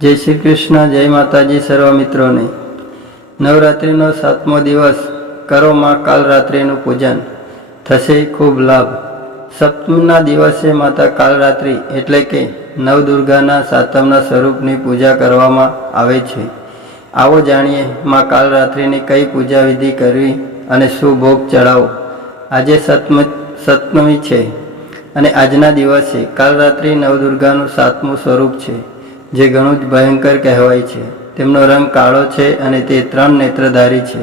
જય શ્રી કૃષ્ણ, જય માતાજી સર્વ મિત્રોને. નવરાત્રિનો સાતમો દિવસ, કરો માં કાલરાત્રિનું પૂજન. થશે ખૂબ લાભ. સપ્તમના દિવસે માતા કાલરાત્રિ એટલે કે નવદુર્ગાના સાતમના સ્વરૂપની પૂજા કરવામાં આવે છે. આવો જાણીએ માં કાલરાત્રિની કઈ પૂજા વિધિ કરવી અને શું ભોગ ચડાવો આજે સત્મ, સપ્તમી છે અને આજના દિવસે કાલરાત્રિ નવદુર્ગાનું સાતમું સ્વરૂપ છે. જે ઘણું જ ભયંકર કહેવાય છે. તેમનો રંગ કાળો છે અને તે ત્રણ નેત્રધારી છે.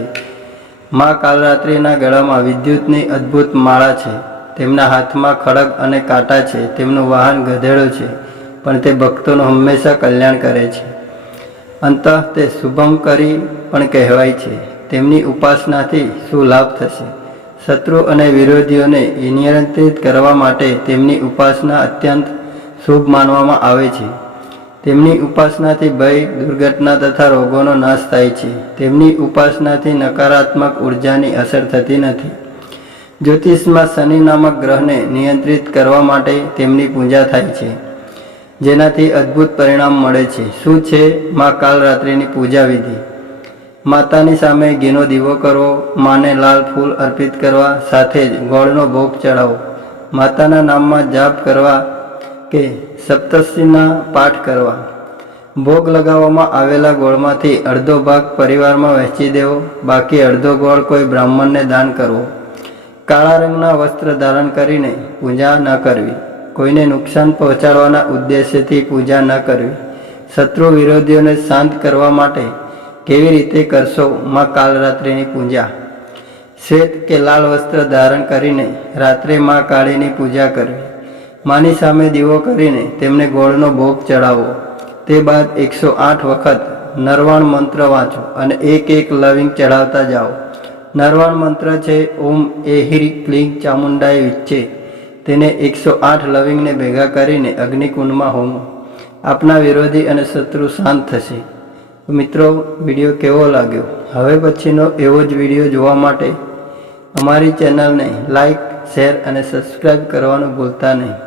મા કાલરાત્રિના ગળામાં વિદ્યુતની અદ્ભુત માળા છે. તેમના હાથમાં ખડગ અને કાંટા છે. તેમનું વાહન ગધેડો છે, પણ તે ભક્તોનું હંમેશા કલ્યાણ કરે છે. અંત તે શુભમ કરી પણ કહેવાય છે. તેમની ઉપાસનાથી શું લાભ થશે? શત્રુ અને વિરોધીઓને નિયંત્રિત કરવા માટે તેમની ઉપાસના અત્યંત શુભ માનવામાં આવે છે. તેમની ઉપાસનાથી ભય, દુર્ઘટના તથા રોગોનો નાશ થાય છે. તેમની ઉપાસનાથી નકારાત્મક ઉર્જાની અસર થતી નથી. જ્યોતિષમાં શનિ નામક ગ્રહને નિયંત્રિત કરવા માટે તેમની પૂજા થાય છે, જેનાથી અદ્ભુત પરિણામ મળે છે. શું છે મા કાલરાત્રિની પૂજા વિધિ? માતાની સામે ઘીનો દીવો કરવો માને લાલ ફૂલ અર્પિત કરવા, સાથે જ ગોળનો ભોગ ચડાવો માતાના નામમાં જાપ કરવા કે સપ્તશીના પાઠ કરવા. ભોગ લગાવવામાં આવેલા ગોળમાંથી અડધો ભાગ પરિવારમાં વહેંચી દેવો, બાકી અડધો ગોળ કોઈ બ્રાહ્મણને દાન કરવો. કાળા રંગના વસ્ત્ર ધારણ કરીને પૂજા ન કરવી. કોઈને નુકસાન પહોંચાડવાના ઉદ્દેશ્યથી પૂજા ન કરવી. શત્રુ વિરોધીઓને શાંત કરવા માટે કેવી રીતે કરશો માં કાલરાત્રિની પૂજા? શ્વેત કે લાલ વસ્ત્ર ધારણ કરીને રાત્રે માં કાળીની પૂજા કરવી. માની સામે દીવો કરીને તેમને ગોળનો ભોગ ચડાવો. તે બાદ એકસો આઠ વખત નરવાણ મંત્ર વાંચો અને એક એક લવિંગ ચડાવતા જાઓ. નરવાણ મંત્ર છે, ઓમ એહિરી ક્લિંગ ચામુંડાએ વિચ્ચે તેને એકસો આઠ લવિંગને ભેગા કરીને અગ્નિકુંડમાં હોમો. આપના વિરોધી અને શત્રુ શાંત થશે. મિત્રો, વીડિયો કેવો લાગ્યો? હવે પછીનો એવો જ વીડિયો જોવા માટે અમારી ચેનલને લાઈક, શેર અને સબસ્ક્રાઈબ કરવાનું ભૂલતા નહીં.